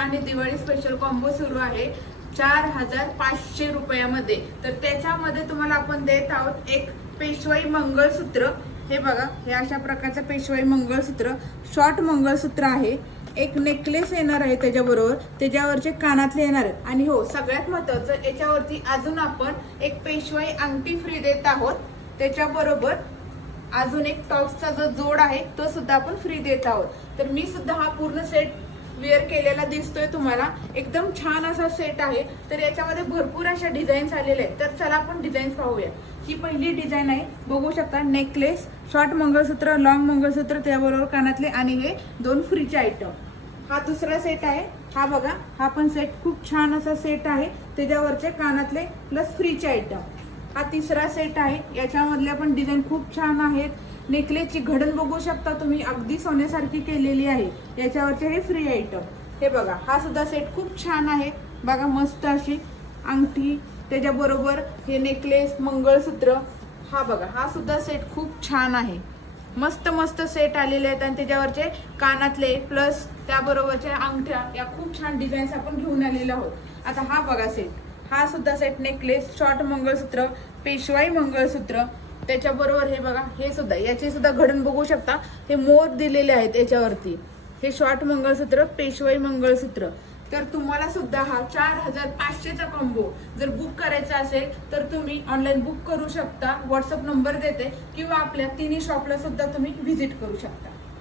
आणि Diwali special combo सुरू आहे 4500 रुपयामध्ये। तर त्याच्यामध्ये तुम्हाला आपण देत आहोत एक पेशवाई मंगळसूत्र। हे बघा, हे अशा प्रकारचं पेशवाई मंगळसूत्र, शॉर्ट मंगळसूत्र आहे। एक नेकलेस येणार आहे त्याच्याबरोबर, त्याच्यावरचे कानातले येणार आहेत। आणि हो, सगळ्यात महत्त्वाचं, याच्यावरती अजून आपण एक पेशवाई अंगठी फ्री देत आहोत। त्याच्याबरोबर अजून एक टॉप्सचा जो जोड आहे तो सुद्धा आपण फ्री देत आहोत। तर मी सुद्धा हा पूर्ण सेट वेअर केलेला दिसतोय तुम्हाला, एकदम छान असा सेट आहे। तर याच्यामध्ये भरपूर अशा डिझाईन्स आलेले आहेत। तर चला आपण डिझाईन्स पाहूया। ही पहिली डिझाईन आहे, बघू शकता, नेकलेस, शॉर्ट मंगळसूत्र, लॉंग मंगळसूत्र, त्याबरोबर कानातले आणि हे 2 फ्रीचे आयटम। हा दुसरा सेट आहे, हा बघा, हा पण सेट खूप छान असा सेट आहे, त्याच्यावरचे कानातले प्लस फ्रीचे आयटम। हा तिसरा सेट आहे, याच्यामधल्या पण डिझाईन खूप छान आहेत। नेकलेसची घडण बघू शकता तुम्ही, अगदी सोन्यासारखी केलेली आहे। याच्यावरचे हे फ्री आयटम। हे बघा, हा सुद्धा सेट खूप छान आहे, बघा, मस्त अशी अंगठी, त्याच्याबरोबर हे नेकलेस, मंगळसूत्र। हा बघा, हा सुद्धा सेट खूप छान आहे, मस्त मस्त सेट आलेले आहेत। आणि त्याच्यावरचे कानातले प्लस त्याबरोबरच्या अंगठ्या, या खूप छान डिझाईन्स आपण घेऊन आलेलो आहोत। आता हा बघा सेट, हा सुद्धा सेट, नेकलेस, शॉर्ट मंगळसूत्र, पेशवाई मंगळसूत्र, त्याच्याबरोबर हे बघा, हे सुद्धा, याची सुद्धा घडण बघू शकता, हे मोर दिलेले आहेत याच्यावरती। हे शॉर्ट मंगळसूत्र, पेशवाई मंगळसूत्र। तर तुम्हाला सुद्धा हा 4500चा कॉम्बो जर बुक करायचा असेल तर तुम्ही ऑनलाईन बुक करू शकता, व्हॉट्सअप नंबर देते, किंवा आपल्या तिन्ही शॉपला सुद्धा तुम्ही व्हिजिट करू शकता।